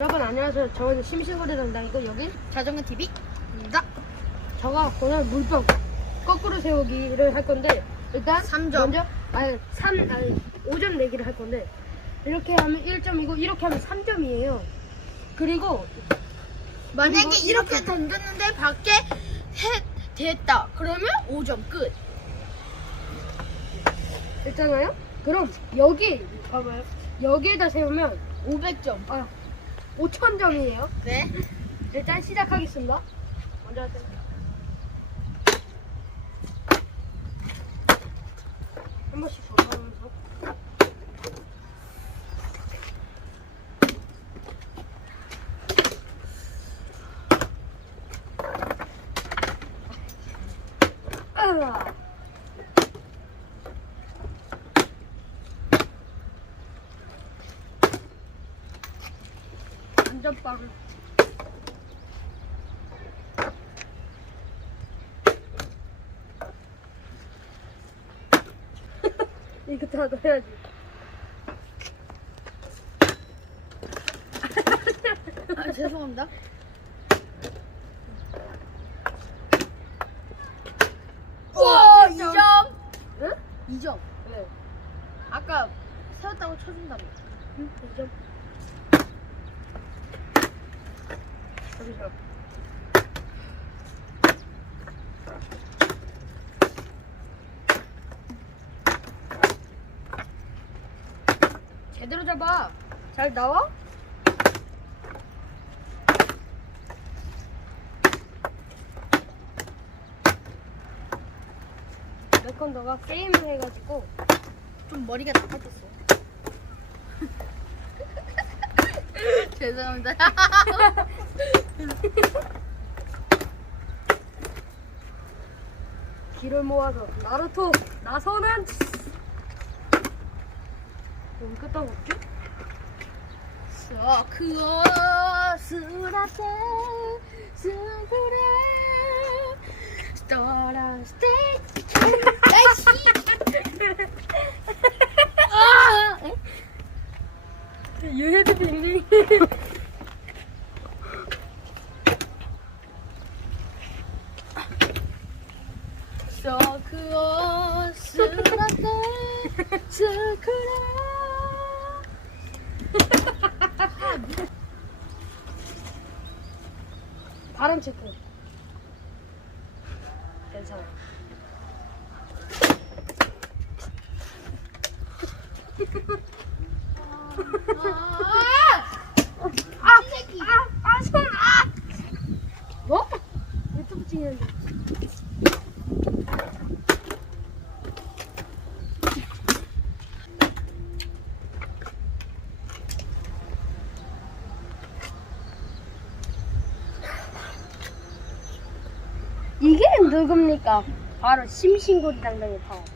여러분 안녕하세요. 저는 심심거리 담당이고 여기 자전거 TV입니다. 저가 오늘 물병 거꾸로 세우기를 할 건데 일단 삼 점. 먼저 아니 3 아니 5점 내기를 할 건데 이렇게 하면 1점이고 이렇게 하면 3점이에요. 그리고 만약에 그리고 이렇게 이렇게- 던졌는데 밖에 해, 됐다. 그러면 5점 끝. 있잖아요. 그럼 여기 봐봐요. 여기에다 세우면 500점. 아 5천 점이에요. 네. 일단 시작하겠습니다. 먼저 하세요. 한 번씩 돌아가면서. 으아. 완전 빵. 이거 다 넣어야지. 아, 죄송합니다. 우와, 2점. 응? 2점. 네. 아까 세웠다고 쳐준다며. 응? 2점. 제대로 잡아. 잘 나와? 레컨더가 게임을 해가지고 좀 머리가 나빠졌어. 죄송합니다. 기를 모아서 나루토 나서는 너무 끄떡없지? 그어 스라테 스그레 스토라 스테이트 아이씨 아 유해드 빙 발음 체크 괜찮아 아 새끼 아손 아 뭐? 유튜브 찍는데 이게 누굽니까? 바로 심신고리 당당의 파워